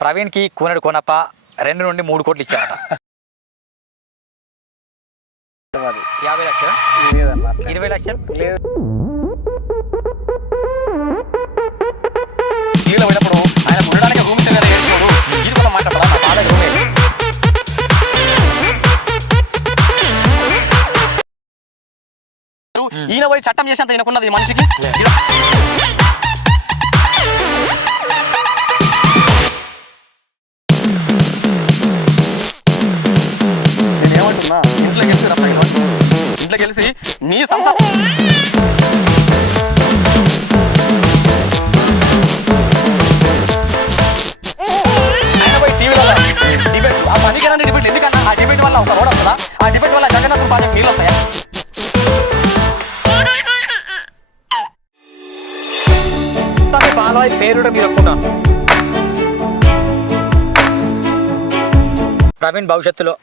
ప్రవీణ్కి కూనడు కోనప్ప 2 నుండి 3 కోట్లు ఇచ్చారట. 50 లక్షలు 20 లక్షలు పోయినప్పుడు ఆయన ఉండడానికి రూమ్ మాట్లాడదా నా బాధ రూమే. ఈయన పోయి చట్టం చేసేంత ఈయనకున్నది మనిషికి. నేనేమంటున్నా, ఇంట్లో గెలిచి నీ సంత డిబేట్ ఆ పనికన్నా డిబేట్ ఎందుకన్నా ఆ డిబేట్ వల్ల ఒక రోడ్ వస్తుందా? ఆ డిబేట్ వల్ల జగన్నాథ్ ప్రాజెక్ట్ నీళ్ళు వస్తాయా? పాలవాయి పేరుడ మీరు ఒప్పుకున్నాను. ప్రవీణ్ భవిష్యత్తులో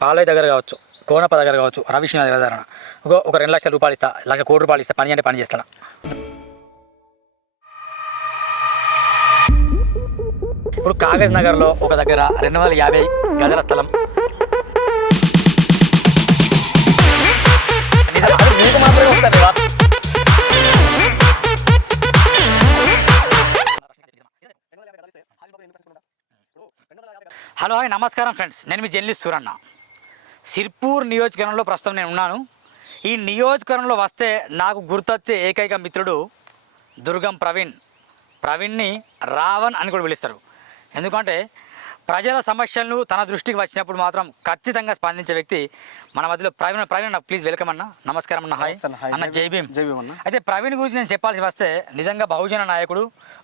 పాలవాయి దగ్గర కావచ్చు, కోనప్ప దగ్గర కావచ్చు, రవికృష్ణ దగ్గర ఒక 2 లక్షల రూపాయలు ఇస్తా, 1 కోటి రూపాయలు ఇస్తా, పని అంటే పని చేస్తాను. ఇప్పుడు కాగజ్ నగర్లో ఒక దగ్గర 250 గజాల స్థలం మీకు మాత్రమే వస్తుంది. హలో హాయ్ నమస్కారం ఫ్రెండ్స్, నేను మీ జర్నలిస్ట్ సూరన్న. సిర్పూర్ నియోజకవర్గంలో ప్రస్తుతం నేను ఉన్నాను. ఈ నియోజకవర్గంలో వస్తే నాకు గుర్తొచ్చే ఏకైక మిత్రుడు దుర్గం ప్రవీణ్. ప్రవీణ్ని రావణ్ అని కూడా పిలుస్తారు. ఎందుకంటే ప్రజల సమస్యలను తన దృష్టికి వచ్చినప్పుడు మాత్రం ఖచ్చితంగా స్పందించే వ్యక్తి మన మధ్యలో ప్రవీణ్. ప్రవీణ్ అన్న ప్లీజ్ వెల్కమ్ అన్న. నమస్కారం అన్న. హాయ్ అన్న. జై భీమ్. అన్న. అయితే ప్రవీణ్ గురించి నేను చెప్పాల్సి వస్తే నిజంగా బహుజన నాయకుడు,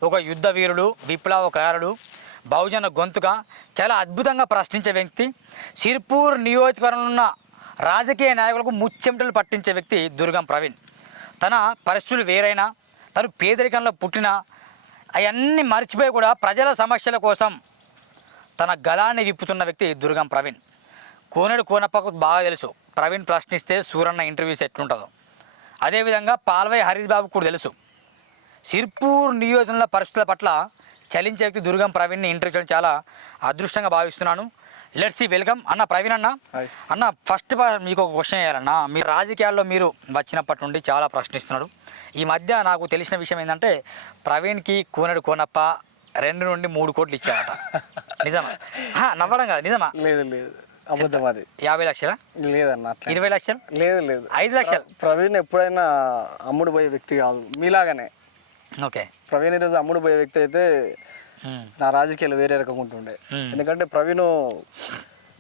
ఒక యుద్ధ వీరుడు, విప్లవకారుడు, బహుజన గొంతుగా చాలా అద్భుతంగా ప్రశ్నించే వ్యక్తి. సిర్పూర్ నియోజకవర్గంలో ఉన్న రాజకీయ నాయకులకు ముచ్చెమటలు పట్టించే వ్యక్తి దుర్గం ప్రవీణ్. తన పరిస్థితులు వేరైనా, తను పేదరికంలో పుట్టిన అవన్నీ మర్చిపోయి కూడా ప్రజల సమస్యల కోసం తన గళాన్ని విప్పుతున్న వ్యక్తి దుర్గం ప్రవీణ్. కోనడు కోనప్పకు బాగా తెలుసు ప్రవీణ్ ప్రశ్నిస్తే సూరన్న ఇంటర్వ్యూస్ ఎట్లుంటుందో. అదేవిధంగా పాల్వాయి హరీష్ బాబుకు కూడా తెలుసు సిర్పూర్ నియోజకవర్గంలో పరిస్థితుల పట్ల చలించే వ్యక్తి దుర్గం ప్రవీణ్ని ఇంటర్వ్యూ చేయడం చాలా అదృష్టంగా భావిస్తున్నాను. Let's see. వెల్కమ్ అన్న. ప్రవీణ్ అన్న. అన్న ఫస్ట్ మీకు ఒక క్వశ్చన్ వేయాలన్నా. మీరు రాజకీయాల్లో మీరు వచ్చినప్పటి నుండి చాలా ప్రశ్నిస్తున్నారు. ఈ మధ్య నాకు తెలిసిన విషయం ఏంటంటే ప్రవీణ్కి కూనడు కోనప్ప 2 నుండి 3 కోట్లు ఇచ్చారట. నిజమా? నవ్వడం కాదు, నిజమా? లేదు లేదు, అబద్ధం. అది 50 లక్షలా? లేదన్న. 20 లక్షలు? లేదు లేదు, 5 లక్షలు. ప్రవీణ్ ఎప్పుడైనా అమ్ముడు పోయే వ్యక్తి కాదు, మీలాగానే. ఓకే. ప్రవీణ్ ఈరోజు అమ్ముడు పోయే వ్యక్తి అయితే నా రాజకీయాలు వేరే రకంగా ఉంటుండే. ఎందుకంటే ప్రవీణ్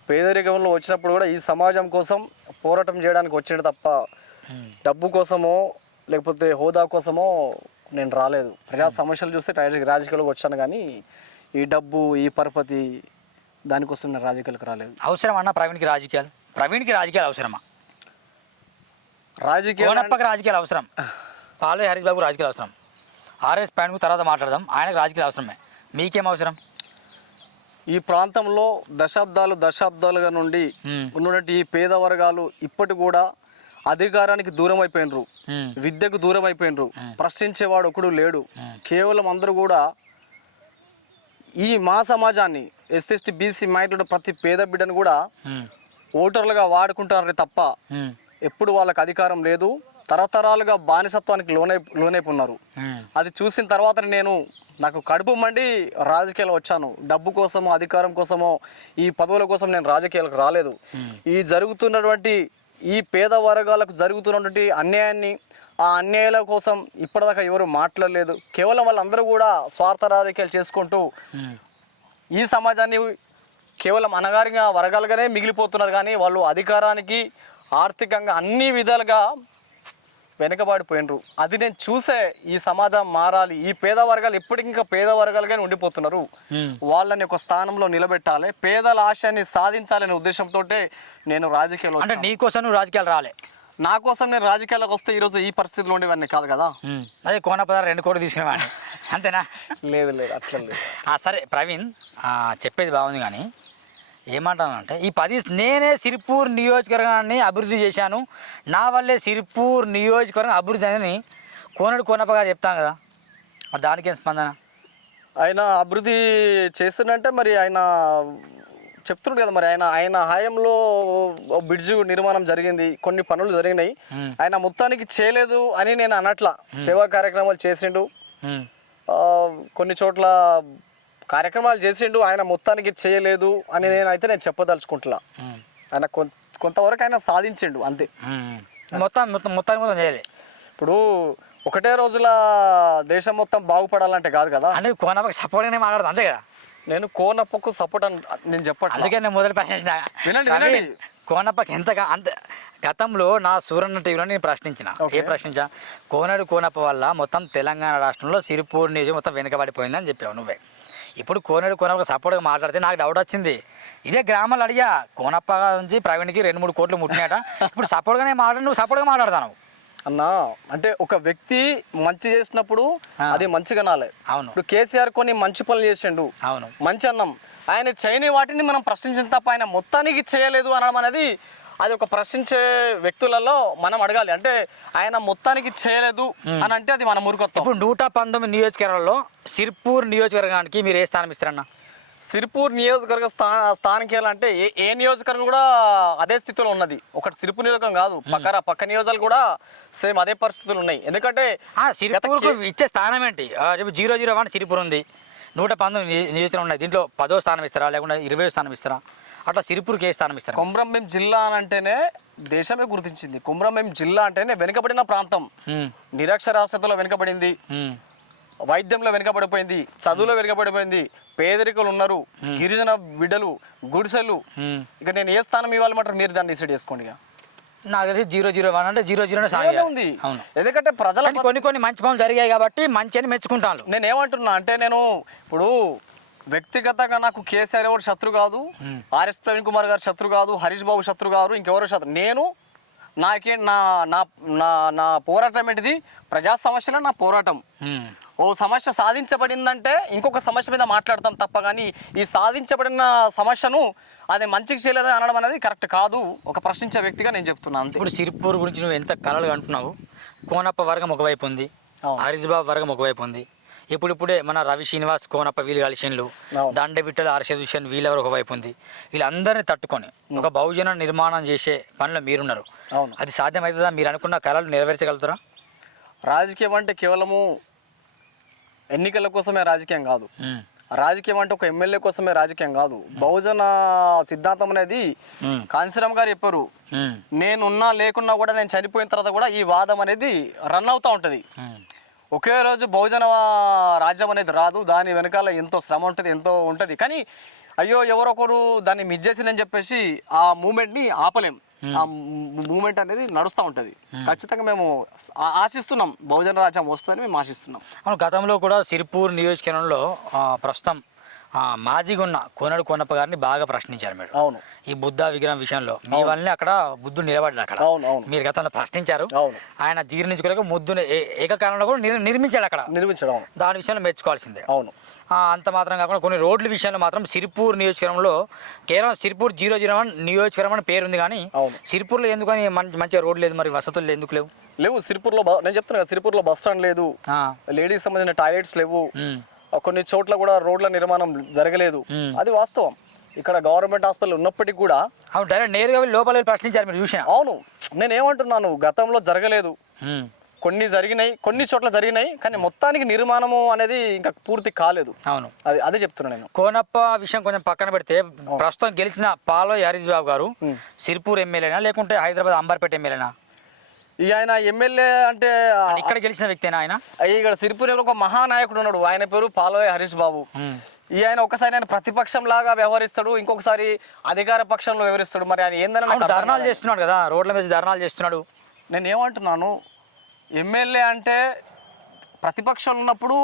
పేదరికంలో వచ్చినప్పుడు కూడా ఈ సమాజం కోసం పోరాటం చేయడానికి వచ్చాడు తప్ప డబ్బు కోసమో లేకపోతే హోదా కోసమో నేను రాలేదు. ప్రజా సమస్యలు చూస్తే రాజకీయాలకు వచ్చాను, కానీ ఈ డబ్బు, ఈ పరపతి దానికోసం నేను రాజకీయాలకు రాలేదు. అవసరం అన్న ప్రవీణ్కి రాజకీయాలు? ప్రవీణ్కి రాజకీయాలు అవసరమా? రాజకీయాలు రాజకీయాలు అవసరం. పాల్వాయి హరీష్ బాబు రాజకీయాలు అవసరం. ఆర్ఎస్ ప్యాన్కు తర్వాత మాట్లాడదాం. ఆయనకు రాజకీయాలు అవసరమే. మీకేం అవసరం? ఈ ప్రాంతంలో దశాబ్దాలుగా నుండి ఉన్నటువంటి ఈ పేద వర్గాలు ఇప్పటి కూడా అధికారానికి దూరం అయిపోయినరు, విద్యకు దూరం అయిపోయినరు, ప్రశ్నించేవాడు ఒకడు లేడు. కేవలం అందరూ కూడా ఈ మా సమాజాన్ని ఎస్సీ బీసీ మైండ్ ప్రతి పేద బిడ్డను కూడా ఓటర్లుగా వాడుకుంటారే తప్ప ఎప్పుడు వాళ్ళకి అధికారం లేదు. తరతరాలుగా బానిసత్వానికి లోనైపోయినారు. అది చూసిన తర్వాత నాకు కడుపు మండి రాజకీయాలు వచ్చాను. డబ్బు కోసమో అధికారం కోసమో ఈ పదవుల కోసం నేను రాజకీయాలకు రాలేదు. ఈ జరుగుతున్నటువంటి ఈ పేద వర్గాలకు జరుగుతున్నటువంటి అన్యాయాన్ని, ఆ అన్యాయాల కోసం ఇప్పటిదాకా ఎవరు మాట్లాడలేదు. కేవలం వాళ్ళందరూ కూడా స్వార్థ రాజకీయాలు చేసుకుంటూ ఈ సమాజాన్ని కేవలం అనగారిగా వర్గాలుగానే మిగిలిపోతున్నారు. కానీ వాళ్ళు అధికారానికి, ఆర్థికంగా అన్ని విధాలుగా వెనకబడిపోయినరు. అది నేను చూసే ఈ సమాజం మారాలి. ఈ పేద వర్గాలు ఎప్పటికీ ఇంకా పేద వర్గాలుగానే ఉండిపోతున్నారు. వాళ్ళని ఒక స్థానంలో నిలబెట్టాలి, పేదల ఆశయాన్ని సాధించాలనే ఉద్దేశంతో నేను రాజకీయాలు. అంటే నీ కోసం నువ్వు రాజకీయాలు రాలే? నా కోసం నేను రాజకీయాలకు వస్తే ఈరోజు ఈ పరిస్థితిలో ఉండేవాడిని కాదు కదా. అదే కోనప్ప 2 కోట్లు తీసుకునేవాడిని అంతేనా? లేదు లేదు, అట్లా లేదు. సరే ప్రవీణ్, చెప్పేది బాగుంది, కానీ ఏమంటానంటే నేనే సిర్పూర్ నియోజకవర్గాన్ని అభివృద్ధి చేశాను, నా వల్లే సిర్పూర్ నియోజకవర్గం అభివృద్ధి అని కోనడు కోనప్ప గారు చెప్తాను కదా, మరి దానికేం స్పందన? ఆయన అభివృద్ధి చేస్తుందంటే మరి ఆయన చెప్తున్నాడు కదా, మరి ఆయన హయాంలో బ్రిడ్జ్ నిర్మాణం జరిగింది, కొన్ని పనులు జరిగినాయి. ఆయన మొత్తానికి చేయలేదు అని నేను అనట్లా. సేవా కార్యక్రమాలు చేసిండు, కొన్ని చోట్ల కార్యక్రమాలు చేసిండు, ఆయన మొత్తానికి చేయలేదు అని నేను చెప్పదలుచుకుంటున్నా. ఆయన కొంతవరకు ఆయన సాధించిండు అంతే. మొత్తం చేయాలి. ఇప్పుడు ఒకటే రోజుల దేశం మొత్తం బాగుపడాలంటే కాదు కదా. అంటే కోనప్పకి సపోర్ట్గానే మాట్లాడదు అంతే కదా. నేను కోనప్పకు సపోర్ట్ అని నేను చెప్పట్లేదు. అందుకే నేను మొదలు ప్రశ్నించిన. వినండి. కోనప్పకి ఎంతగా అంత గతంలో నా సూరన్న టీవీలో నేను ప్రశ్నించిన. ప్రశ్నించా కోనప్ప వల్ల మొత్తం తెలంగాణ రాష్ట్రంలో సిరిపూర్ నియోజకవర్గం మొత్తం వెనుకబడిపోయిందని చెప్పావు నువ్వే. ఇప్పుడు కోనప్పకి సపోర్ట్గా మాట్లాడితే నాకు డౌట్ వచ్చింది. ఇదే గ్రామాలు అడిగా, కోనప్ప నుంచి ప్రవీణ్కి 2-3 కోట్లు ముట్టినాట. ఇప్పుడు సపోర్ట్గానే మాట్లాడి నువ్వు సపోర్ట్గా మాట్లాడతాను అన్నా. అంటే ఒక వ్యక్తి మంచి చేసినప్పుడు అది మంచిగా నాలే. అవును. ఇప్పుడు కేసీఆర్ కొన్ని మంచి పనులు చేసిండు, అవును, మంచి అన్నం. ఆయన చేయని వాటిని మనం ప్రశ్నించిన తప్ప ఆయన మొత్తానికి చేయలేదు అనడం అనేది అది ఒక ప్రశ్నించే వ్యక్తులలో మనం అడగాలి. అంటే ఆయన మొత్తానికి చేయలేదు అని అంటే అది మన మూర్ఖత్వం. ఇప్పుడు 119 నియోజకవర్గాల్లో సిరిపూర్ నియోజకవర్గానికి మీరు ఏ స్థానం ఇస్తారన్న? సిరిపూర్ నియోజకవర్గ స్థానిక అంటే ఏ నియోజకవర్గం కూడా అదే స్థితిలో ఉన్నది. ఒకటి సిరిపూర్ నియోజకవర్గం కాదు, పక్క నియోజకాలు కూడా సేమ్ అదే పరిస్థితులు ఉన్నాయి. ఎందుకంటే సిరిపూర్కు ఇచ్చే స్థానం ఏంటి? 001 సిరిపూర్ ఉంది, 119 నియోజకవర్గం ఉన్నాయి. దీంట్లో 10వ స్థానం ఇస్తారా లేకుంటే 20వ స్థానం ఇస్తారా? అట్లా సిరిపూర్కి ఏ స్థానం ఇస్తారు? కొమరంభీం జిల్లా అని అంటేనే దేశమే గుర్తించింది. కొమరంభీం జిల్లా అంటేనే వెనుకబడిన ప్రాంతం. నిరక్షరాస్యతలో వెనుకబడింది, వైద్యంలో వెనుకబడిపోయింది, చదువులో వెనుకబడిపోయింది, పేదరికలు ఉన్నారు, గిరిజన బిడ్డలు, గుడిసెలు. ఇక నేను ఏ స్థానం ఇవ్వాలమంటారు, మీరు దాన్ని డిసైడ్ చేసుకోండి. నాకు తెలిసి 001 అంటే 0 ఉంది. అవును, ఎందుకంటే ప్రజల కొన్ని మంచి పనులు జరిగాయి కాబట్టి మంచి అని మెచ్చుకుంటాను. నేను ఏమంటున్నా అంటే, నేను ఇప్పుడు వ్యక్తిగతంగా నాకు కేసీఆర్ ఎవరు శత్రు కాదు, ఆర్ఎస్ ప్రవీణ్ కుమార్ గారు శత్రు కాదు, హరీష్ బాబు శత్రు కాదు, ఇంకెవరు శత్రు. నేను నా పోరాటం ఏంటిది? ప్రజా సమస్యల నా పోరాటం. ఓ సమస్య సాధించబడిందంటే ఇంకొక సమస్య మీద మాట్లాడతాం తప్ప, కానీ ఈ సాధించబడిన సమస్యను అది మంచికి చేయలేదు అనడం అనేది కరెక్ట్ కాదు. ఒక ప్రశ్నించే వ్యక్తిగా నేను చెప్తున్నాను అంతే. ఇప్పుడు సిరిపూర్ గురించి నువ్వు ఎంత కలలు అంటున్నావు. కోనప్ప వర్గం ఒకవైపు ఉంది, హరీష్ బాబు వర్గం ఒకవైపు ఉంది. ఇప్పుడిప్పుడే మన రవి శ్రీనివాస్ కోనప్ప వీళ్ళు కలిసిండ్లు, దండ విట్టలు హర్షద్ హుసేన్ వీళ్ళెవరు ఒకవైపు ఉంది. వీళ్ళందరినీ తట్టుకొని ఒక బహుజన నిర్మాణం చేసే పనిలో మీరున్నారు. అది సాధ్యమవుతుందా? మీరు అనుకున్న కళలు నెరవేర్చగలుగుతారా? రాజకీయం అంటే కేవలము ఎన్నికల కోసమే రాజకీయం కాదు. రాజకీయం అంటే ఒక ఎమ్మెల్యే కోసమే రాజకీయం కాదు. బహుజన సిద్ధాంతం అనేది కాంశీరామ్ గారు చెప్పారు. నేనున్నా లేకున్నా కూడా, నేను చనిపోయిన తర్వాత కూడా ఈ వాదం అనేది రన్ అవుతూ ఉంటుంది. ఒకే రోజు బహుజన రాజ్యం అనేది రాదు, దాని వెనకాల ఎంతో శ్రమ ఉంటుంది, ఎంతో ఉంటుంది. కానీ అయ్యో ఎవరొకరు దాన్ని మిస్ చేసిందని చెప్పేసి ఆ మూమెంట్ని ఆపలేం. ఆ మూమెంట్ అనేది నడుస్తూ ఉంటుంది. ఖచ్చితంగా మేము ఆశిస్తున్నాం బహుజన రాజ్యం వస్తుందని మేము ఆశిస్తున్నాం. అవును, గతంలో కూడా సిరిపూర్ నియోజకవర్గంలో ప్రస్తుతం మాజీగా ఉన్న కోనప్ప గారిని బాగా ప్రశ్నించారు మీరు. అవును. ఈ బుద్ధ విగ్రహం విషయంలో మీ వల్లనే అక్కడ బుద్ధుడు నిలబడ్డాడు అక్కడ. మీరు గతంలో ప్రశ్నించారు. ఆయన జీర్ణించుకోలేక ముద్దుని ఏకకాలంలో కూడా నిర్మించాడు అక్కడ. దాని విషయంలో మెచ్చుకోవాల్సిందే. అవును. అంత మాత్రం కాకుండా కొన్ని రోడ్ల విషయంలో మాత్రం సిరిపూర్ నియోజకవర్గంలో కేవలం సిరిపూర్ 001 నియోజకవర్గం అని పేరు ఉంది, కానీ సిరిపూర్లో ఎందుకని మంచిగా రోడ్లు లేదు, మరి వసతులు ఎందుకు లేవు? సిరిపూర్లో నేను చెప్తున్నా కదా, సిరిపూర్లో బస్ స్టాండ్ లేదు, లేడీస్ సంబంధించిన టాయిలెట్స్ లేవు, కొన్ని చోట్ల కూడా రోడ్ల నిర్మాణం జరగలేదు. అది వాస్తవం. ఇక్కడ గవర్నమెంట్ హాస్పిటల్ ఉన్నప్పటికీ కూడా డైరెక్ట్ నేరుగా లోపల ప్రశ్నించారు మీరు చూసిన. అవును, నేనేమంటున్నాను, గతంలో జరగలేదు, కొన్ని జరిగినాయి, కొన్ని చోట్ల జరిగినాయి, కానీ మొత్తానికి నిర్మాణము అనేది ఇంకా పూర్తి కాలేదు. అవును, అదే చెప్తున్నాను నేను. కోనప్ప విషయం కొంచెం పక్కన పెడితే, ప్రస్తుతం గెలిచిన పాలోయ్ హరీష్ బాబు గారు సిరిపూర్ ఎమ్మెల్యేనా లేకుంటే హైదరాబాద్ అంబర్పేట ఎమ్మెల్యేనా? ఆయన ఎమ్మెల్యే అంటే ఇక్కడ గెలిచిన వ్యక్తేనా ఆయన? ఇక్కడ సిరిపూర్లో ఒక మహానాయకుడు ఉన్నాడు, ఆయన పేరు పాలోయ్ హరీష్ బాబు. ఆయన ఒకసారి ఆయన ప్రతిపక్షం లాగా వ్యవహరిస్తాడు, ఇంకొకసారి అధికార పక్షంలో వ్యవహరిస్తాడు. మరి ఆయన ఏందని ధర్నాలు చేస్తున్నాడు కదా, రోడ్ల మీద ధర్నాలు చేస్తున్నాడు. నేను ఏమంటున్నాను, ఎమ్మెల్యే అంటే ప్రతిపక్షంలో ఉన్నప్పుడు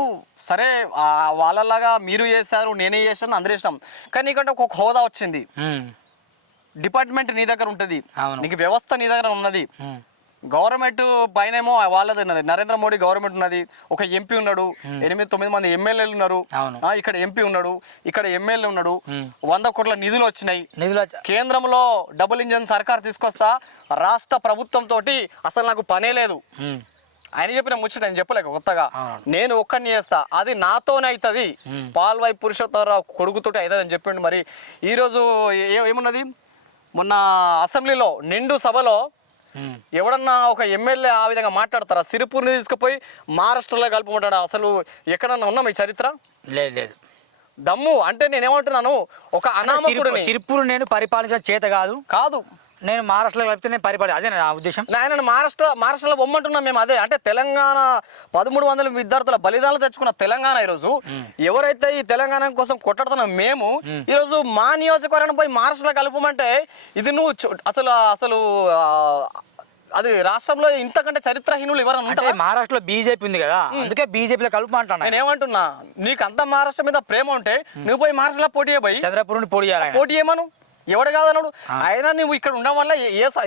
సరే వాళ్ళలాగా మీరు చేశారు, నేనే చేశాను, అందరూ చేసాం. కానీ ఇక్కడ ఒక హోదా వచ్చింది, డిపార్ట్మెంట్ నీ దగ్గర ఉంటుంది, నీకు వ్యవస్థ నీ దగ్గర ఉన్నది. గవర్నమెంట్ పైనేమో వాళ్ళది ఉన్నది, నరేంద్ర మోడీ గవర్నమెంట్ ఉన్నది. ఒక ఎంపీ ఉన్నాడు, 8-9 మంది ఎమ్మెల్యేలు ఉన్నారు. ఇక్కడ ఎంపీ ఉన్నాడు, ఇక్కడ ఎమ్మెల్యే ఉన్నాడు. 100 కోట్ల నిధులు వచ్చినాయి. కేంద్రంలో డబుల్ ఇంజన్ సర్కార్ తీసుకొస్తా, రాష్ట్ర ప్రభుత్వం తోటి అసలు నాకు పనే లేదు. ఆయన చెప్పిన ముచ్చట నేను చెప్పలేక కొత్తగా అవును. నేను ఒక్కడిని చేస్తా అది నాతోనే అవుతుంది పాల్వాయి పురుషోత్తమరావు కొడుకుతోటి అవుతుంది అని చెప్పిండు. మరి ఈరోజు ఏమున్నది మొన్న అసెంబ్లీలో నిండు సభలో ఎవడన్నా ఒక ఎమ్మెల్యే ఆ విధంగా మాట్లాడతారా? సిరిపూర్ని తీసుకుపోయి మహారాష్ట్రలో కలుపుకుంటాడా? అసలు ఎక్కడన్నా ఉన్నాం ఈ చరిత్ర? లేదు లేదు. దమ్ము అంటే నేనేమంటున్నాను, ఒక అనామకుడిని సిరిపూర్ నేను పరిపాలించిన చేత కాదు కాదు, నేను మహారాష్ట్రలో కలిపితే నేను పరిపాలి, అదే నా ఉద్దేశం. ఆయన మహారాష్ట్రలో బొమ్మంటున్నాం మేము. అదే అంటే తెలంగాణ 1300 విద్యార్థుల బలిదానాలు తెచ్చుకున్న తెలంగాణ ఈరోజు ఎవరైతే ఈ తెలంగాణ కోసం కొట్లాడుతున్నాం మేము, ఈరోజు మా నియోజకవర్గం పోయి మహారాష్ట్రలో కలపమంటే ఇది నువ్వు అసలు అసలు అది రాష్ట్రంలో ఇంతకంటే చరిత్రహీనులు ఎవరైనా అంటే ఉంటారా? మహారాష్ట్రలో బీజేపీ ఉంది కదా, అందుకే బీజేపీలో కలుపుమంటాను. నేను ఏమంటున్నా, నీకు అంత మహారాష్ట్ర మీద ప్రేమ ఉంటే నువ్వు పోయి మహారాష్ట్రలో పోటీ చేయబోయి చంద్రపూర్ నుండి పోటీ చేయాలి. పోటీ చేయమను, ఎవడు కాదన్నాడు? అయినా నువ్వు ఇక్కడ ఉండడం వల్ల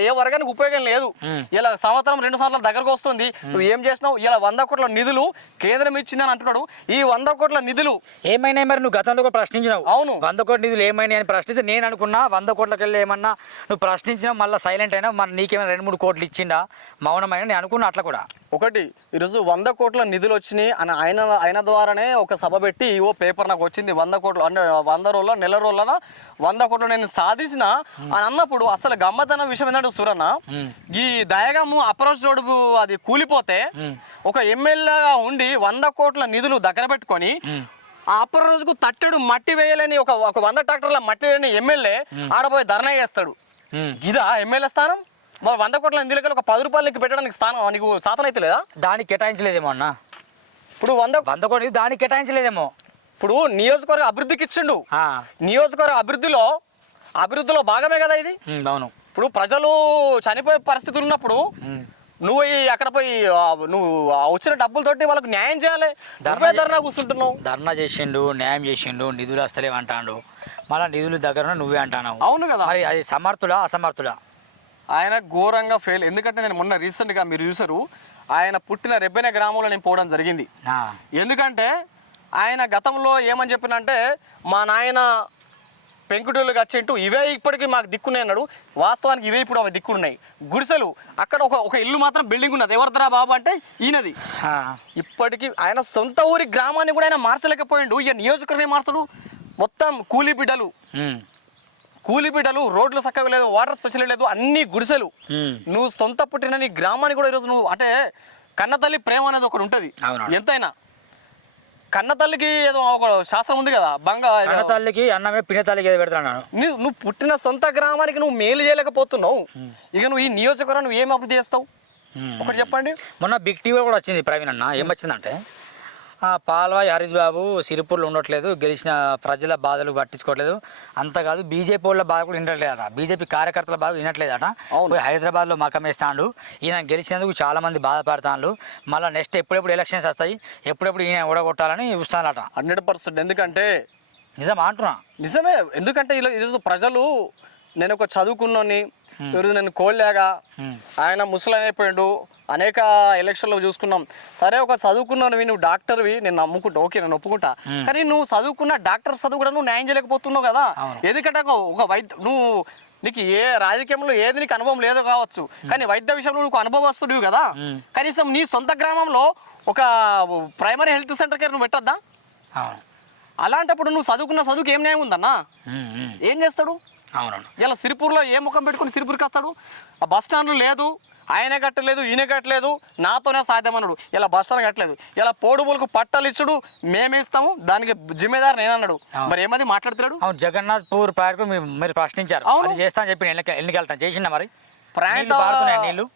ఏ వర్గానికి ఉపయోగం లేదు. ఇలా సంవత్సరం 2 సంవత్సరాల దగ్గరకు వస్తుంది, నువ్వు ఏం చేసినావు? ఇలా 100 కోట్ల నిధులు కేంద్రం ఇచ్చిందని అంటున్నాడు. ఈ 100 కోట్ల నిధులు ఏమైనా మరి నువ్వు గతంలో కూడా ప్రశ్నించినావు. అవును, 100 కోట్ల నిధులు ఏమైనా అని ప్రశ్నిస్తే నేను అనుకున్నా 100 కోట్లకి వెళ్ళి ఏమన్నా నువ్వు ప్రశ్నించినా మళ్ళీ సైలెంట్ అయినా మరి నీకేమైనా 2-3 కోట్లు ఇచ్చిందా మౌనమైన నేను అనుకున్నా. అట్లా కూడా ఒకటి ఈరోజు 100 కోట్ల నిధులు వచ్చినాయి అని ఆయన ద్వారానే ఒక సభ పెట్టి ఓ పేపర్ నాకు వచ్చింది 100 కోట్లు అంటే 100 రోజుల నెల రోజుల 100 కోట్లు నేను సాధించిన అని అన్నప్పుడు అసలు గమ్మత్తన విషయం ఏంటంటే సూరన్న, ఈ దయగము అప్రోచ్ రోడ్ అది కూలిపోతే ఒక ఎమ్మెల్యేగా ఉండి 100 కోట్ల నిధులు దగ్గర పెట్టుకొని ఆ అప్పర్ రోజుకు తట్టెడు మట్టి వేయలేని ఒక 100 ట్రాక్టర్ల మట్టి వేయని ఎమ్మెల్యే ఆడపోయి ధర్నా చేస్తాడు. ఇదా ఎమ్మెల్యే స్థానం? మరి 100 కోట్ల నిధులకి ఒక 10 రూపాయలకి పెట్టడానికి స్థానం నీకు సాధన అయితే లేదా? దానికి కేటాయించలేదేమో అన్న. ఇప్పుడు 100 కోట్లు దానికి కేటాయించలేదేమో. ఇప్పుడు నియోజకవర్గ అభివృద్ధికి ఇచ్చిండు. నియోజకవర్గ అభివృద్ధిలో భాగమే కదా ఇది. అవును. ఇప్పుడు ప్రజలు చనిపోయే పరిస్థితులు ఉన్నప్పుడు నువ్వు అక్కడ పోయి నువ్వు వచ్చిన డబ్బులతోటి వాళ్ళకి న్యాయం చేయాలి. ధర్నా కూర్చుంటున్నావు. ధర్నా చేసిండు, న్యాయం చేసిండు, నిధులు వస్తలేవు అంటాడు. మళ్ళీ నిధులు దగ్గర నువ్వే అంటావు. అవును కదా. మరి అది సమర్థుడా అసమర్థుడా? ఆయన ఘోరంగా ఫెయిల్. ఎందుకంటే నేను మొన్న రీసెంట్గా మీరు చూసారు, ఆయన పుట్టిన రెబ్బెన గ్రామంలో నేను పోవడం జరిగింది. ఎందుకంటే ఆయన గతంలో ఏమని చెప్పినంటే మా నాయన పెంకుటూళ్ళు కచ్చింటూ ఇవే ఇప్పటికీ మాకు దిక్కున్నాయి అన్నాడు. వాస్తవానికి ఇవే ఇప్పుడు అవి దిక్కున్నాయి. గుడిసెలు అక్కడ ఒక ఇల్లు మాత్రం బిల్డింగ్ ఉన్నది. ఎవరిదరా బాబు అంటే ఈయనది. ఇప్పటికీ ఆయన సొంత ఊరి గ్రామాన్ని కూడా ఆయన మార్చలేకపోయిండు. ఇక నియోజకవర్గం మార్చడు. మొత్తం కూలీ బిడ్డలు, రోడ్లు చక్కగా లేదు, వాటర్ స్పెషల్ లేదు, అన్ని గుడిసెలు. నువ్వు సొంత పుట్టిన నీ గ్రామాన్ని కూడా ఈరోజు నువ్వు అంటే కన్నతల్లి ప్రేమ అనేది ఒకటి ఉంటుంది ఎంతైనా. కన్నతల్లికి ఏదో ఒక శాస్త్రం ఉంది కదా, తల్లికి అన్నమే పినతల్లికి ఏదో పెడతాను. నువ్వు పుట్టిన సొంత గ్రామానికి నువ్వు మేలు చేయలేకపోతున్నావు. ఇక నువ్వు ఈ నియోజకవర్గం నువ్వు ఏం అభివృద్ధి చేస్తావు ఒకటి చెప్పండి. మొన్న బిగ్ టీవీ కూడా వచ్చింది ప్రవీణ్ అన్న. ఏమొచ్చిందంటే పాల్వాయి హరీష్ బాబు సిరిపూర్లో ఉండట్లేదు, గెలిచిన ప్రజల బాధలు పట్టించుకోవట్లేదు, అంతకాదు బీజేపీ వాళ్ళ బాధ కూడా వినట్లేదట, బీజేపీ కార్యకర్తల బాధ వినట్లేదట. హైదరాబాద్లో మకం వేస్తాడు, ఈయన గెలిచినందుకు చాలామంది బాధపడతాడు, మళ్ళీ నెక్స్ట్ ఎప్పుడెప్పుడు ఎలక్షన్స్ వస్తాయి, ఎప్పుడెప్పుడు ఈయన ఓడగొట్టాలని చూస్తానట. 100%. ఎందుకంటే నిజమా అంటున్నా? నిజమే. ఎందుకంటే ఈరోజు ప్రజలు, నేను ఒక చదువుకున్నోని, ఈరోజు నేను కోల్లాగా, ఆయన ముసలి అయిపోయాడు, అనేక ఎలక్షన్లో చూసుకున్నాం. సరే ఒక చదువుకున్నావు, నువ్వు డాక్టర్వి, నేను నమ్ముకుంటా, ఓకే నేను ఒప్పుకుంటా. కానీ నువ్వు చదువుకున్న డాక్టర్ చదువు కూడా నువ్వు న్యాయం చేయలేకపోతున్నావు కదా. ఎందుకంటే ఒక నువ్వు నీకు ఏ రాజకీయంలో ఏది నీకు అనుభవం లేదు కావచ్చు, కానీ వైద్య విషయంలో నువ్వు అనుభవస్తుడివి కదా. కనీసం నీ సొంత గ్రామంలో ఒక ప్రైమరీ హెల్త్ సెంటర్ కేర్ నువ్వు పెట్టద్దా? అలాంటప్పుడు నువ్వు చదువుకున్న చదువుకి ఏం న్యాయం ఉందన్నా? ఏం చేస్తాడు? అవునవును. ఇలా సిరిపూర్లో ఏ ముఖం పెట్టుకుని సిరిపూర్కి వస్తాడు? ఆ బస్ స్టాండ్లు లేదు, ఆయన కట్టలేదు, ఈయన కట్టలేదు, నాతోనే సాధ్యమన్నాడు. ఇలా బస్ స్టాండ్ కట్టలేదు, ఇలా పోడుబులకు పట్టాలు ఇచ్చుడు మేమే ఇస్తాము, దానికి జిమ్మేదారు నేనన్నాడు. మరి ఏమది మాట్లాడుతున్నాడు? అవును, జగన్నాథ్పూర్ ప్రాజెక్టు మీరు ప్రశ్నించారు, అది చేస్తా అని చెప్పి ఎన్నికెళ్తాను చేసిందా? మరి నీళ్ళు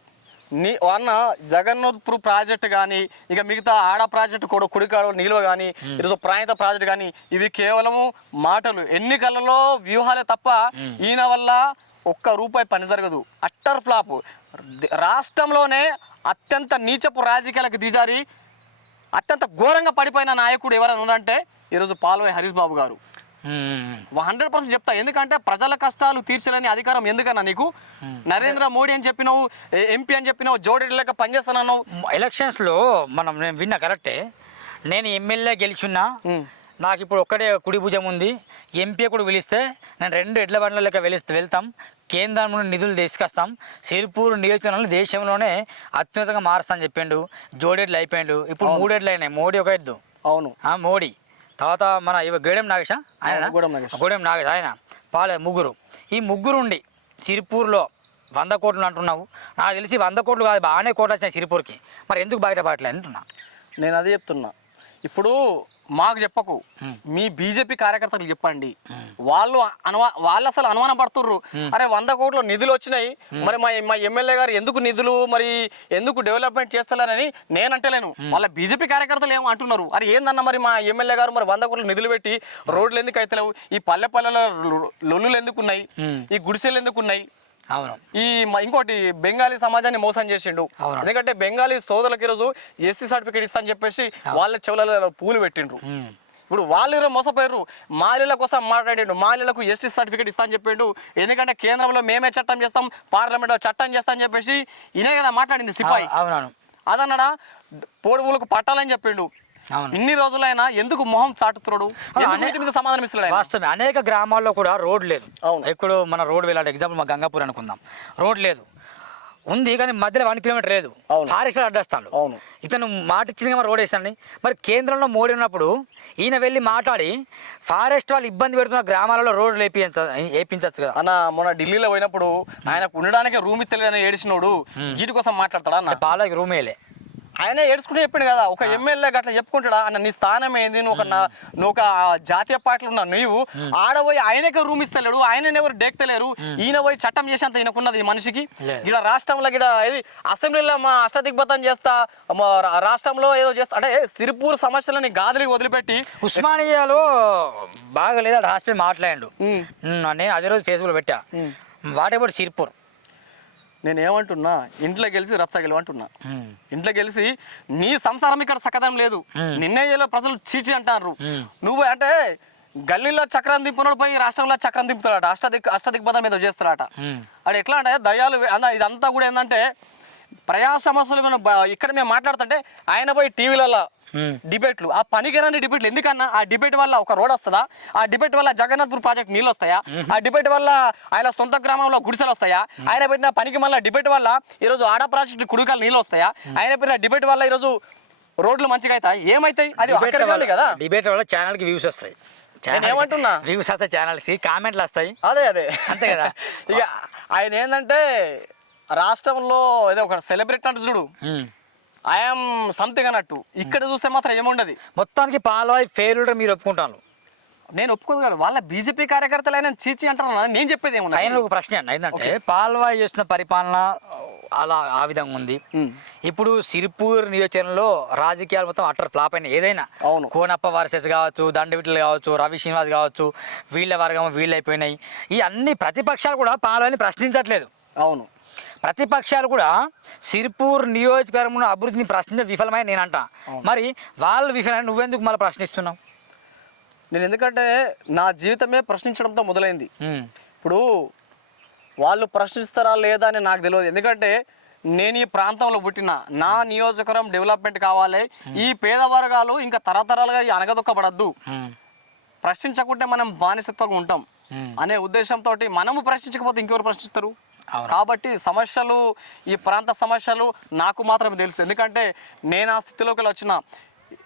అన్న జగన్నాథ్పూర్ ప్రాజెక్టు కానీ, ఇక మిగతా ఆడ ప్రాజెక్టు కూడా కుడికాడు నిలువ కానీ, ఈరోజు ప్రాంత ప్రాజెక్టు కానీ, ఇవి కేవలము మాటలు, ఎన్నికలలో వ్యూహాలే తప్ప ఈయన వల్ల ఒక్క రూపాయి పని జరగదు. Utter flop. రాష్ట్రంలోనే అత్యంత నీచపు రాజకీయాలకు దిగారి అత్యంత ఘోరంగా పడిపోయిన నాయకుడు ఎవరైనా ఉన్నారంటే ఈరోజు పాల్వాయి హరీష్ బాబు గారు. 100% చెప్తా. ఎందుకంటే ప్రజల కష్టాలు తీర్చలేని అధికారం ఎందుకన్నా నీకు? నరేంద్ర మోడీ అని చెప్పినావు, ఎంపీ అని చెప్పినావు, జోడెడ్లక పనిచేస్తానన్నావు. ఎలక్షన్స్లో నేను విన్నా కరెక్టే. నేను ఎమ్మెల్యే గెలిచున్నా, నాకు ఇప్పుడు ఒక్కడే కుడి భుజం ఉంది, ఎంపీ కూడా పిలిస్తే నేను 2 ఎడ్ల బండ్ల లెక్క వెళ్తాం, కేంద్రం నుండి నిధులు తీసుకొస్తాం, సిరిపూర్ నియోజకవర్గంలో దేశంలోనే అత్యున్నతంగా మారుస్తాను చెప్పిండు. జోడెడ్లు అయిపోయిండు, ఇప్పుడు 3 ఎడ్లు అయినాయి. మోడీ ఒక ఎద్దు, అవును మోడీ తర్వాత మన గూడెం నాగేశ ఆయన గూడెం నాగేశ్ ఆయన ముగ్గురు. ఈ ముగ్గురు ఉండి సిరిపూర్లో 100 కోట్లు అంటున్నావు. నాకు తెలిసి 100 కోట్లు కాదు, బాగానే కోట్లు వచ్చినాయి సిరిపూర్కి. మరి ఎందుకు బయటపడట్లేదు అంటున్నా. నేను అదే చెప్తున్నా. ఇప్పుడు మాకు చెప్పకు, మీ బీజేపీ కార్యకర్తలు చెప్పండి. వాళ్ళు అసలు అనుమానం పడుతుర్రు. అరే 100 కోట్ల నిధులు వచ్చినాయి, మరి మా ఎమ్మెల్యే గారు ఎందుకు నిధులు మరి ఎందుకు డెవలప్మెంట్ చేస్తారని నేను అంటలేను. వాళ్ళ బీజేపీ కార్యకర్తలు ఏమో అంటున్నారు. అరే ఏందన్న మరి మా ఎమ్మెల్యే గారు మరి 100 కోట్ల నిధులు పెట్టి రోడ్లు ఎందుకు అయితలేవు, ఈ పల్లె లొల్లులు ఎందుకు ఉన్నాయి, ఈ గుడిసెలు ఎందుకు ఉన్నాయి. అవును. ఇంకోటి బెంగాలీ సమాజాన్ని మోసం చేసిండు. ఎందుకంటే బెంగాలీ సోదరులకు ఈరోజు ఎస్సీ సర్టిఫికేట్ ఇస్తా అని చెప్పేసి వాళ్ళ చెవులలో పూలు పెట్టిండ్రు. ఇప్పుడు వాళ్ళు మోసపోయారు. మాలీల కోసం మాట్లాడిండు, మాలీలకు ఎస్టీ సర్టిఫికేట్ ఇస్తా అని చెప్పిండు. ఎందుకంటే కేంద్రంలో మేమే చట్టం చేస్తాం, పార్లమెంట్లో చట్టం చేస్తా అని చెప్పేసి ఇనే కదా మాట్లాడింది సిపాయి. అదన్నాడా పోడువులకు పట్టాలని చెప్పిండు. ఇన్ని రోజులైనా ఎందుకు మొహం చాటుతున్నాడు, సమాధానం ఇస్తున్నాడు. వాస్తవమే, అనేక గ్రామాల్లో కూడా రోడ్ లేదు. ఇప్పుడు మన రోడ్ వెళ్ళాలి, ఎగ్జాంపుల్ మా గంగాపూర్ అనుకుందాం, రోడ్ లేదు, ఉంది కానీ మధ్యలో 1 కిలోమీటర్ లేదు, ఫారెస్ట్ అడ్డేస్తాడు. ఇతను మాట ఇచ్చింది రోడ్ వేసాను. మరి కేంద్రంలో మోడీ ఉన్నప్పుడు ఈయన వెళ్ళి మాట్లాడి ఫారెస్ట్ వాళ్ళు ఇబ్బంది పెడుతున్న గ్రామాలలో రోడ్లు వేయించచ్చు కదా అన్న. మొన్న ఢిల్లీలో పోయినప్పుడు ఆయనకు ఉండడానికి రూమ్ ఇస్తలేదని ఏడిచినోడు గీటి కోసం మాట్లాడతాడా అన్న? పాలకి రూమ్ వేయలే, ఆయన ఏడ్చుకుంటూ చెప్పిండు కదా. ఒక ఎమ్మెల్యే అట్లా చెప్పుకుంటాడా అన్న? నీ స్థానం ఏంది, నువ్వు ఒక జాతీయ పార్టీలు ఉన్నావు, నువ్వు ఆడపోయి ఆయనకే రూమ్ ఇస్తలేడు, ఆయన ఎవరు డేక్తలేరు, ఈయన పోయి చట్టం చేసేంత ఈయనకున్నది ఈ మనిషికి. ఇక్కడ రాష్ట్రంలో ఇక్కడ ఇది అసెంబ్లీలో మా అష్టదిగ్బంధం చేస్తా, రాష్ట్రంలో ఏదో చేస్తా అంటే సిరిపూర్ సమస్యలని గాదికి వదిలిపెట్టి ఉస్మానియాలో బాగా లేదా హాస్పిటల్ మాట్లాడాడు. నేను అదే రోజు ఫేస్బుక్లో పెట్టా, వాట్ అబౌట్ సిరిపూర్. నేను ఏమంటున్నా, ఇంట్లో గెలిచి రచ్చగెలువు అంటున్నా. ఇంట్లో గెలిచి నీ సంసారం ఇక్కడ సకదం లేదు, నిన్నేలో ప్రజలు చీచి అంటారు. నువ్వు అంటే గల్లీలో చక్రం దింపునోడు పోయి రాష్ట్రంలో చక్రం దింపుతాడట, అష్టదిగ్బంధం మీద చేస్తాడట. అది ఎట్లా అంటే దయ్యాలు ఇదంతా కూడా ఏంటంటే ప్రజా సమస్యలు ఇక్కడ మేము మాట్లాడుతుంటే ఆయన పోయి టీవీలలో డిబేట్లు, ఆ పనికిరాని డిబేట్లు. ఎందుకన్నా ఆ డిబేట్ వల్ల ఒక రోడ్ వస్తుందా, ఆ డిబేట్ వల్ల జగన్నాథ్పూర్ ప్రాజెక్ట్ నీళ్ళు వస్తాయా, ఆ డిబేట్ వల్ల ఆయన సొంత గ్రామంలో గుడిసెలు వస్తాయా, ఆయన పెట్టిన పనికి మళ్ళీ డిబేట్ వల్ల ఈరోజు ఆడ ప్రాజెక్టు కుడికాలు నీళ్ళు వస్తాయా, ఆయన పెట్టిన డిబేట్ వల్ల ఈరోజు రోడ్లు మంచిగా అవుతాయి, ఏమవుతాయి? అది కదా డిబేట్ వల్ల ఛానల్కి వ్యూస్ వస్తాయి. ఏమంటున్నా, వ్యూస్ వస్తాయి, ఛానల్కి కామెంట్లు వస్తాయి. అదే అంతే కదా. ఇక ఆయన ఏంటంటే రాష్ట్రంలో ఏదో ఒక సెలబ్రిటీ అంటే చూడు, ఐఎమ్ సంథింగ్ అన్నట్టు. ఇక్కడ చూస్తే మాత్రం ఏముండదు. మొత్తానికి పాల్వాయి ఫెయిల్యూర్ మీరు ఒప్పుకుంటాను. నేను ఒప్పుకోదు కదా, వాళ్ళ బీజేపీ కార్యకర్తలు అయినా చీచి అంటారు. నేను చెప్పేది ఏమన్నా, ఆయన ఒక ప్రశ్న అండి ఏంటంటే పాల్వాయి చేస్తున్న పరిపాలన అలా ఆ విధంగా ఉంది. ఇప్పుడు సిరిపూర్ నియోజకవర్గంలో రాజకీయాలు మొత్తం అట్టర్ ఫ్లాప్ అయినాయి. ఏదైనా కోనప్ప వర్సెస్ కావచ్చు, దండవిట్లు కావచ్చు, రవి శ్రీనివాస్ కావచ్చు, వీళ్ళ వర్గం వీళ్ళు అయిపోయినాయి. ఈ అన్ని ప్రతిపక్షాలు కూడా పాల్వాయిని ప్రశ్నించట్లేదు. అవును, ప్రతిపక్షాలు కూడా సిరిపూర్ నియోజకవర్గం అభివృద్ధిని ప్రశ్నించడం విఫలమై నేను అంటా. మరి వాళ్ళు విఫలమై నువ్వెందుకు మళ్ళీ ప్రశ్నిస్తున్నావు? నేను ఎందుకంటే నా జీవితమే ప్రశ్నించడంతో మొదలైంది. ఇప్పుడు వాళ్ళు ప్రశ్నిస్తారా లేదా అని నాకు తెలియదు. ఎందుకంటే నేను ఈ ప్రాంతంలో పుట్టిన, నా నియోజకవర్గం డెవలప్మెంట్ కావాలి, ఈ పేద వర్గాలు ఇంకా తరతరాలుగా అనగదొక్కబడద్దు, ప్రశ్నించకుంటే మనం బానిసత్వంగా ఉంటాం అనే ఉద్దేశంతో మనము ప్రశ్నించకపోతే ఇంకెవరు ప్రశ్నిస్తారు? కాబట్టి సమస్యలు, ఈ ప్రాంత సమస్యలు నాకు మాత్రమే తెలుసు. ఎందుకంటే నేను ఆ స్థితిలోకి వచ్చిన.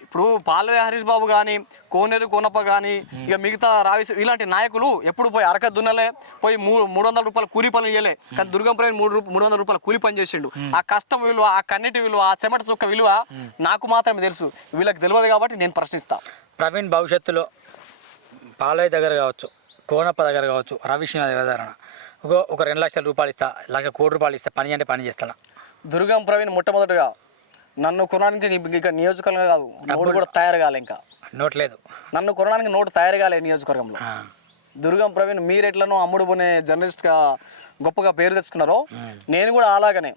ఇప్పుడు పాల్వే హరీష్ బాబు కానీ, కోనేరు కోనప్ప కానీ, ఇక మిగతా రావి ఇలాంటి నాయకులు ఎప్పుడు పోయి అరక దున్నలే, పోయి 300 రూపాయల కూలి పనులు చేయలే. కానీ దుర్గంపురం 300 రూపాయల కూలి పని చేసిండు. ఆ కష్టం విలువ, ఆ కన్నిటి విలువ, ఆ చెమట చుక్క విలువ నాకు మాత్రమే తెలుసు, వీళ్ళకి తెలియదు. కాబట్టి నేను ప్రశ్నిస్తా. ప్రవీణ్ భవిష్యత్తులో పాల్వే దగ్గర కావచ్చు, కోనప్ప దగ్గర కావచ్చు, రవి శ్రీనివాస్ దగ్గర ఒక 2 లక్షల రూపాయలు ఇస్తా, 1 కోటి రూపాయలు ఇస్తా, పని అంటే పని చేస్తాను. దుర్గం ప్రవీణ్ మొట్టమొదటిగా నన్ను కొనడానికి ఇక నియోజకవర్గం కాదు, నోటు కూడా తయారు కాలే, ఇంకా నోట్ లేదు, నన్ను కొనడానికి నోటు తయారు కాలే నియోజకవర్గంలో. దుర్గం ప్రవీణ్ మీరెట్లను అమ్ముడు పోనే జర్నలిస్ట్గా గొప్పగా పేరు తెచ్చుకున్నారో నేను కూడా అలాగనే.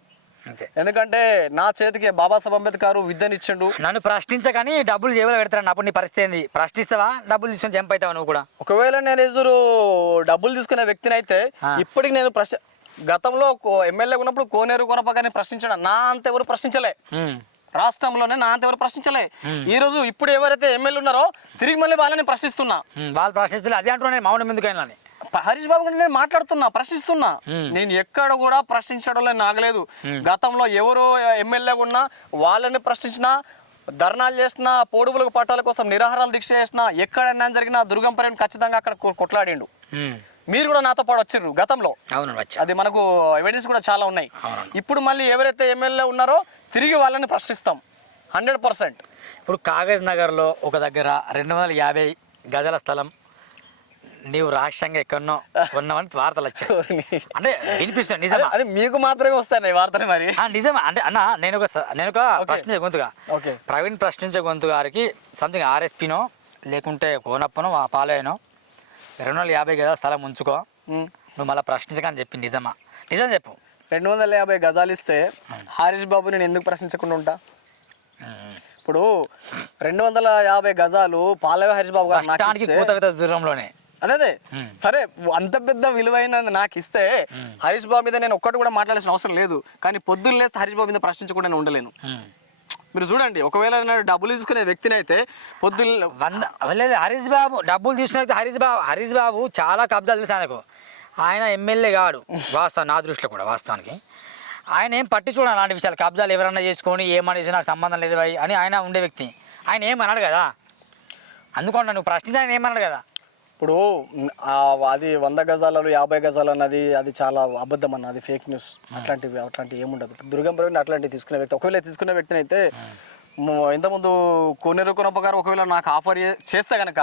ఎందుకంటే నా చేతికి బాబాసాహెబ్ అంబేద్కర్ విద్యనిచ్చిండు. నన్ను ప్రశ్నించగాని డబ్బులు జేబులో పెడతాను. అప్పుడు నీ పరిస్థితి ఏంది? ప్రశ్నిస్తావా, డబ్బులు తీసుకొని జంప్ అవుతావా నువ్వు కూడా? ఒకవేళ నేను ఎదురు డబ్బులు తీసుకునే వ్యక్తిని అయితే ఇప్పటికి నేను గతంలో ఎమ్మెల్యే ఉన్నప్పుడు కోనేరు కొనపగానే ప్రశ్నించాడు, నా అంత ఎవరు ప్రశ్నించలే. రాష్ట్రంలోనే నా అంత ఎవరు ప్రశ్నించలే. ఈ రోజు ఇప్పుడు ఎవరైతే ఎమ్మెల్యే ఉన్నారో తిరిగి మళ్ళీ వాళ్ళని ప్రశ్నిస్తున్నా. వాళ్ళు ప్రశ్నిస్తే అదే అంటున్నాను, మౌనం ఎందుకైనా అని. హరీష్ బాబు గారిని నేను మాట్లాడుతున్నా, ప్రశ్నిస్తున్నా. నేను ఎక్కడ కూడా ప్రశ్నించడంలో నాగలేదు. గతంలో ఎవరు ఎమ్మెల్యేగా ఉన్నా వాళ్ళని ప్రశ్నించినా, ధర్నాలు చేసినా, పోడుపులకు పట్టాల కోసం నిరాహారాలు దీక్ష చేసినా, ఎక్కడైనా జరిగినా దుర్గం ప్రవీణ్ ఖచ్చితంగా అక్కడ కొట్లాడిండు. మీరు కూడా నాతో పాటు వచ్చిర్రు గతంలో. అది మనకు ఎవిడెన్స్ కూడా చాలా ఉన్నాయి. ఇప్పుడు మళ్ళీ ఎవరైతే ఎమ్మెల్యే ఉన్నారో తిరిగి వాళ్ళని ప్రశ్నిస్తాం 100%. ఇప్పుడు కాగజ్ నగర్లో ఒక దగ్గర 250 గజాల స్థలం నీవు రాష్ట్రంగా ఎక్కడో కొన్నామని వార్తలు వచ్చాయి. అంటే వినిపిస్తుంది నిజమా? అది మీకు మాత్రమే వస్తాయి వార్తలు మరి. నిజమా అంటే అన్న, నేను ఒక ప్రశ్నించే గొంతుగా ప్రవీణ్ ప్రశ్నించే గొంతు గారికి సంథింగ్ ఆర్ఎస్పీనో లేకుంటే కోనప్పనో పాలయనో 250 గజాల స్థలం ఉంచుకో, నువ్వు మళ్ళీ ప్రశ్నించకని చెప్పి నిజమా? నిజం చెప్పు. 250 గజాలు ఇస్తే హరీష్ బాబు నేను ఎందుకు ప్రశ్నించకుండా ఉంటా? ఇప్పుడు 250 గజాలు పాలవ హరీష్ బాబు గారు దూరంలోనే. అదే సరే, అంత పెద్ద విలువైన నాకు ఇస్తే హరీష్ బాబు మీద నేను ఒక్కటి కూడా మాట్లాడాల్సిన అవసరం లేదు. కానీ పొద్దున్న లేస్తే హరీష్ బాబు మీద ప్రశ్నించకుండా నేను ఉండలేను. మీరు చూడండి, ఒకవేళ నేను డబ్బులు తీసుకునే వ్యక్తిని అయితే పొద్దున్న హరీష్ బాబు డబ్బులు తీసుకుని హరీష్ బాబు చాలా కబ్జాలు తెలుసు ఆయనకు. ఆయన ఎమ్మెల్యే కాడు వాస్తవం, నా దృష్టిలో కూడా వాస్తవానికి. ఆయన ఏం పట్టించుకోడు అలాంటి విషయాలు. కబ్జాలు ఎవరన్నా చేసుకొని ఏమనేసి నాకు సంబంధం లేదు అని ఆయన ఉండే వ్యక్తి. ఆయన ఏమన్నాడు కదా, అందుకని నువ్వు ప్రశ్నించి ఆయన ఏమన్నాడు కదా. ఇప్పుడు అది 100 గజాలు 50 గజాలు అన్నది అది చాలా అబద్ధం అన్న, అది ఫేక్ న్యూస్. అట్లాంటివి ఏముండదు. దుర్గం ప్రవీణ్ అట్లాంటివి తీసుకునే వ్యక్తి, ఒకవేళ తీసుకునే వ్యక్తిని అయితే ఇంతకుముందు కోనేరు కొనప్ప గారు ఒకవేళ నాకు ఆఫర్ చేస్తే కనుక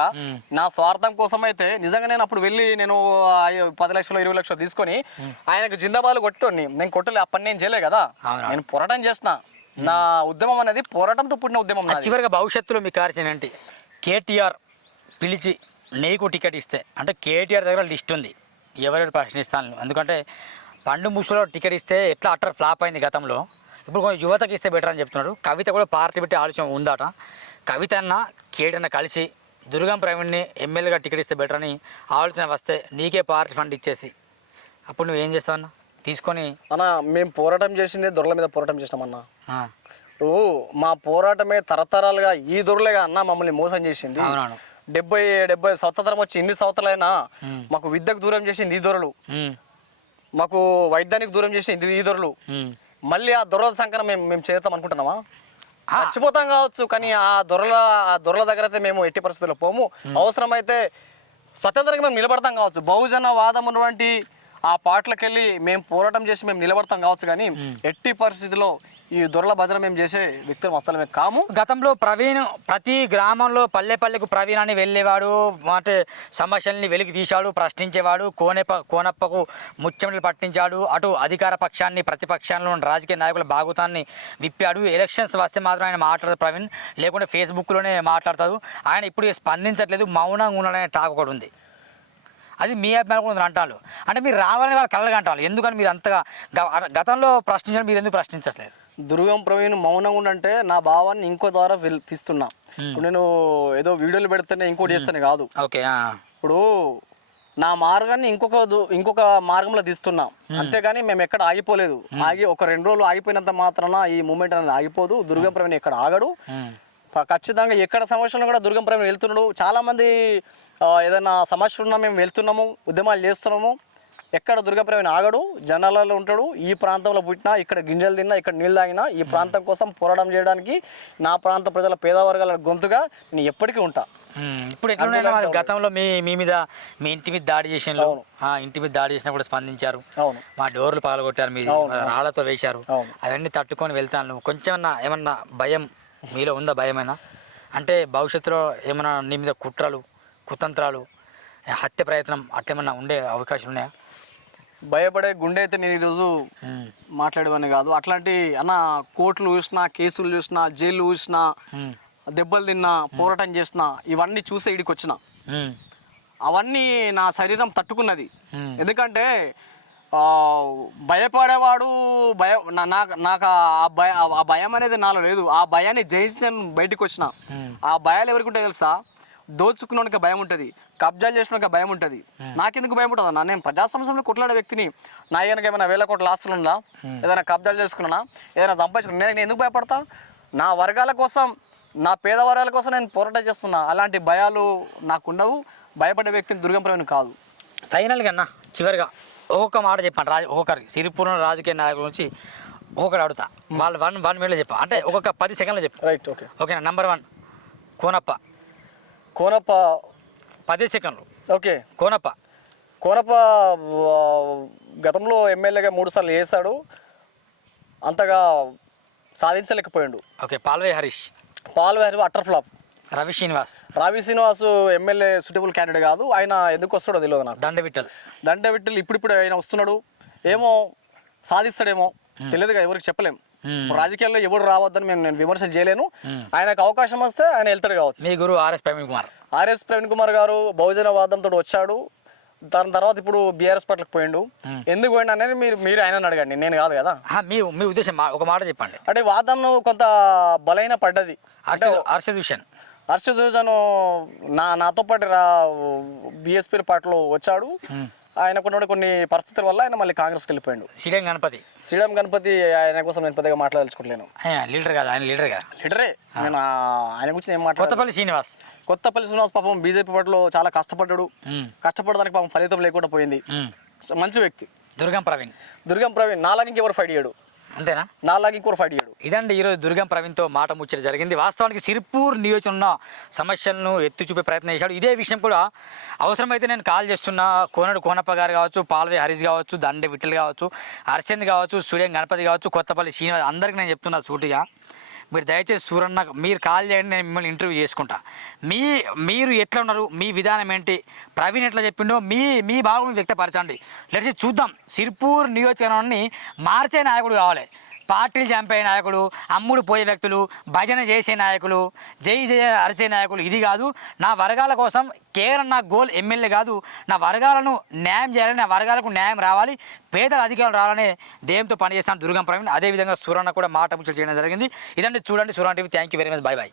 నా స్వార్థం కోసం అయితే నిజంగా నేను అప్పుడు వెళ్ళి నేను 10 లక్షలు 20 లక్షలు తీసుకొని ఆయనకు జిందాబాలు కొట్టుని నేను కొట్టలే. అప్పటి నేను చేయలే కదా, నేను పోరాటం చేసిన. నా ఉద్యమం అనేది పోరాటంతో పుట్టిన ఉద్యమం. చివరిగా భవిష్యత్తులో మీ కార్యక్రమం ఏంటి? కేటీఆర్ పిలిచి నీకు టికెట్ ఇస్తే, అంటే కేటీఆర్ దగ్గర లిస్ట్ ఉంది ఎవరెవరు ప్రశ్నిస్తాను. ఎందుకంటే పండు ముసులో టికెట్ ఇస్తే ఎట్లా అట్టర్ ఫ్లాప్ అయింది గతంలో. ఇప్పుడు కొంచెం యువతకి ఇస్తే బెటర్ అని చెప్తున్నాడు. కవిత కూడా పార్టీ పెట్టి ఆలోచన ఉందట. కవిత అన్న కేటీఆర్ కలిసి దుర్గం ప్రవీణ్ని ఎమ్మెల్యేగా టికెట్ ఇస్తే బెటర్ అని ఆలోచన వస్తే నీకే పార్టీ ఫండ్ ఇచ్చేసి అప్పుడు నువ్వు ఏం చేస్తావన్నా తీసుకొని? అన్న మేము పోరాటం చేసిందే దొరల మీద పోరాటం చేసినామన్నా. మా పోరాటమే తరతరాలుగా ఈ దొరలేగా అన్న మమ్మల్ని మోసం చేసింది. 70 సంవత్సరం వచ్చి ఇన్ని సంవత్సరాలైనా మాకు విద్యకు దూరం చేసింది ఈ దొరలు, మాకు వైద్యానికి దూరం చేసింది ఈ దొరలు. మళ్ళీ ఆ దొరల సంఖ్య మేము చేద్దాం అనుకుంటున్నామా? చచ్చిపోతాం కావచ్చు, కానీ ఆ దొరల దగ్గర అయితే మేము ఎట్టి పరిస్థితుల్లో పోము. అవసరమైతే స్వతంత్రంగా మేము నిలబడతాం కావచ్చు, బహుజన వాదం ఉన్నటువంటి ఆ పాటలకు వెళ్ళి మేము పోరాటం చేసి మేము నిలబడతాం కావచ్చు, కానీ ఎట్టి పరిస్థితిలో ఈ దొరల భజన మేము చేసే వ్యక్తులు అసలు కాము. గతంలో ప్రవీణ్ ప్రతి గ్రామంలో పల్లెకు ప్రవీణ్ అని వెళ్ళేవాడు, అంటే సమస్యల్ని వెలికి తీశాడు, ప్రశ్నించేవాడు, కోనప్పకు ముచ్చెమటలు పట్టించాడు, అటు అధికార పక్షాన్ని ప్రతిపక్షాలను రాజకీయ నాయకుల భాగవతాన్ని విప్పాడు. ఎలక్షన్స్ వస్తే మాత్రం ఆయన మాట్లాడతారు ప్రవీణ్, లేకుంటే ఫేస్బుక్లోనే మాట్లాడతాడు. ఆయన ఇప్పుడు స్పందించట్లేదు, మౌనంగా ఉన్నాడనే టాక్ ఒకటి ఉంది. అది మీ అభిమానులు కొందరు అంటారు. అంటే మీరు రావాలని వాళ్ళు కళ్ళగా అంటారు. ఎందుకని మీరు అంతగా గతంలో ప్రశ్నించారు, మీరు ఎందుకు ప్రశ్నించట్లేదు? దుర్గం ప్రవీణ్ మౌనంగా ఉండంటే నా భావాన్ని ఇంకో ద్వారా తీస్తున్నా. ఇప్పుడు నేను ఏదో వీడియోలు పెడితేనే ఇంకోటి చేస్తేనే కాదు. ఓకే, ఇప్పుడు నా మార్గాన్ని ఇంకొక మార్గంలో తీస్తున్నా, అంతేగాని మేము ఎక్కడ ఆగిపోలేదు. ఒక 2 రోజులు ఆగిపోయినంత మాత్రాన ఈ మూమెంట్ అనేది ఆగిపోదు. దుర్గం ప్రవీణ్ ఎక్కడ ఆగడు. ఖచ్చితంగా ఎక్కడ సమస్యలను కూడా దుర్గం ప్రవీణ్ వెళ్తున్నాడు. చాలామంది ఏదైనా సమస్యలు ఉన్నా మేము వెళ్తున్నాము, ఉద్యమాలు చేస్తున్నాము. ఎక్కడ దుర్గం ప్రవీణ్ ఆగడు, జనాలలో ఉంటాడు. ఈ ప్రాంతంలో పుట్టినా, ఇక్కడ గింజలు తిన్నా, ఇక్కడ నీళ్ళు తాగినా ఈ ప్రాంతం కోసం పోరాటం చేయడానికి నా ప్రాంత ప్రజల పేద వర్గాల గొంతుగా నేను ఎప్పటికీ ఉంటా. ఇప్పుడు ఎట్లా గతంలో మీ మీద మీ ఇంటి మీద దాడి చేసిన ఇంటి మీద దాడి చేసినా కూడా స్పందించారు. మా డోర్లు పగలగొట్టారు, మీ రాళ్లతో వేశారు. అవన్నీ తట్టుకొని వెళ్తాను. కొంచెం ఏమన్నా భయం మీలో ఉందా? భయమైనా అంటే భవిష్యత్తులో ఏమన్నా నీ మీద కుట్రలు కుతంత్రాలు హత్య ప్రయత్నం అట్లేమన్నా ఉండే అవకాశాలు ఉన్నాయా? భయపడే గుండె అయితే నేను ఈరోజు మాట్లాడేవాడిని కాదు. అట్లాంటి అన్న కోర్టులు చూసినా, కేసులు చూసినా, జైలు చూసినా, దెబ్బలు తిన్నా, పోరాటం చేసినా, ఇవన్నీ చూసే ఇడికి వచ్చిన. అవన్నీ నా శరీరం తట్టుకున్నది. ఎందుకంటే భయపడేవాడు నాకు ఆ భయం అనేది నాలో లేదు. ఆ భయాన్ని జయించి నేను బయటకు వచ్చిన. ఆ భయాలు ఎవరికి ఉంటాయి తెలుసా? దోచుకున్నానికి భయం ఉంటుంది, కబ్జాలు చేసినాక భయం ఉంటుంది. నాకెందుకు భయం ఉంటుంది అన్న? నేను ప్రజా సమస్యలను కొట్లాడే వ్యక్తిని. నా కనుక ఏమైనా 1000 కోట్ల ఆస్తులు ఉందా, ఏదైనా కబ్జాలు చేసుకున్నా, ఏదైనా సంపాదించుకున్నా, నేను ఎందుకు భయపడతా? నా వర్గాల కోసం, నా పేద వర్గాల కోసం నేను పోరాటం చేస్తున్నా. అలాంటి భయాలు నాకు ఉండవు. భయపడే వ్యక్తిని దుర్గం ప్రవీణ్ కాదు. ఫైనల్గా అన్న చివరిగా ఒక్కొక్క మాట చెప్పండి. ఒక్కొక్కరికి సిరిపురం రాజకీయ నాయకుల గురించి ఒక్కొక్కటి అడుగుతా. వాళ్ళు 1 మినిట్లో చెప్పా, అంటే ఒక్కొక్క 10 సెకండ్లో చెప్పు. Right, okay. ఓకేనా? నెంబర్ 1 కోనప్ప. కోనప్ప 10 సెకండ్లు. ఓకే. కోనప్ప గతంలో ఎమ్మెల్యేగా 3 సార్లు చేశాడు. అంతగా సాధించలేకపోయాడు. Okay. Palvai Harish. Utter flop. Ravi Srinivas MLA suitable candidate కాదు. ఆయన ఎందుకు వస్తాడో తెలియదు నాకు. దండ విట్టల్ ఇప్పుడిప్పుడు ఆయన వస్తున్నాడు, ఏమో సాధిస్తాడేమో తెలియదుగా, ఎవరికి చెప్పలేం. రాజకీయాల్లో ఎవరు రావద్దని నేను విమర్శలు చేయలేను. ఆయనకు అవకాశం వస్తే ఆయన వెళ్తాడు కావచ్చు. మీ గురు ఆర్ఎస్ ప్రవీణ్ కుమార్ గారు బహుజన వాదంతో వచ్చాడు. దాని తర్వాత ఇప్పుడు బీఆర్ఎస్ పార్టీకి పోయిండు. ఎందుకు పోయిండు అనేది మీరు ఆయన అడగండి, నేను కాదు కదా. మీ ఉద్దేశం ఒక మాట చెప్పండి. అంటే వాదం కొంత బలైన పడ్డది. అంటే హర్షద్ భూషణ్ నాతో పాటు బీఎస్పీ పార్టీలో వచ్చాడు. ఆయనకున్న కొన్ని పరిస్థితుల వల్ల ఆయన మళ్ళీ కాంగ్రెస్కి వెళ్ళిపోయాడు. సీడం గణపతి ఆయన కోసం నేను పెద్దగా మాట్లాడదలుచుకోలేను. లీడరే నేను ఆయన గురించి ఏం మాట్లాడు. కొత్తపల్లి శ్రీనివాస్ పాపం బీజేపీ పార్టీలో చాలా కష్టపడ్డాడు. కష్టపడడానికి పాపం ఫలితం లేకుండా పోయింది. మంచి వ్యక్తి. దుర్గం ప్రవీణ్ నాలాగా ఇంకెవరు ఫైట్ చేయడు. అంతేనా? నాలాగా ఇంకొకరు ఫైట్ చేయడు. ఇదండి ఈరోజు దుర్గం ప్రవీణ్తో మాట ముచ్చట జరిగింది. వాస్తవానికి సిరిపూర్ నియోజకవర్గంలో సమస్యలను ఎత్తి చూపే ప్రయత్నం చేశాడు. ఇదే విషయం కూడా అవసరమైతే నేను కాల్ చేస్తున్నా. కోనప్ప గారు కావచ్చు, పాల్వే హరీష్ కావచ్చు, దండే విఠల్ కావచ్చు, అర్చంద్ కావచ్చు, సూర్యం గణపతి కావచ్చు, కొత్తపల్లి శ్రీనివాస్, అందరికీ నేను చెప్తున్నా సూటిగా, మీరు దయచేసి సూరన్న మీరు కాల్ చేయండి, నేను మిమ్మల్ని ఇంటర్వ్యూ చేసుకుంటా. మీరు ఎట్లా ఉన్నారు, మీ విధానం ఏంటి, ప్రవీణ్ ఎట్లా చెప్పిండో మీ భావం వ్యక్తపరచండి. లేకపోతే చూద్దాం. సిరిపూర్ నియోజకవర్గాన్ని మార్చే నాయకుడు కావాలి. పార్టీలు చంపే నాయకులు, అమ్ముడు పోయే వ్యక్తులు, భజన చేసే నాయకులు, జై అరిచే నాయకులు ఇది కాదు. నా వర్గాల కోసం కేవలం నా గోల్ ఎమ్మెల్యే కాదు, నా వర్గాలను న్యాయం చేయాలని, నా వర్గాలకు న్యాయం రావాలి, పేదల అధికారులు రావాలనే ధ్యేయంతో పనిచేస్తాను దుర్గం ప్రవీణ్. అదేవిధంగా సూరన్న కూడా మాట ముచ్చట చేయడం జరిగింది. ఇదండి చూడండి Suranna TV. Thank you very much. By.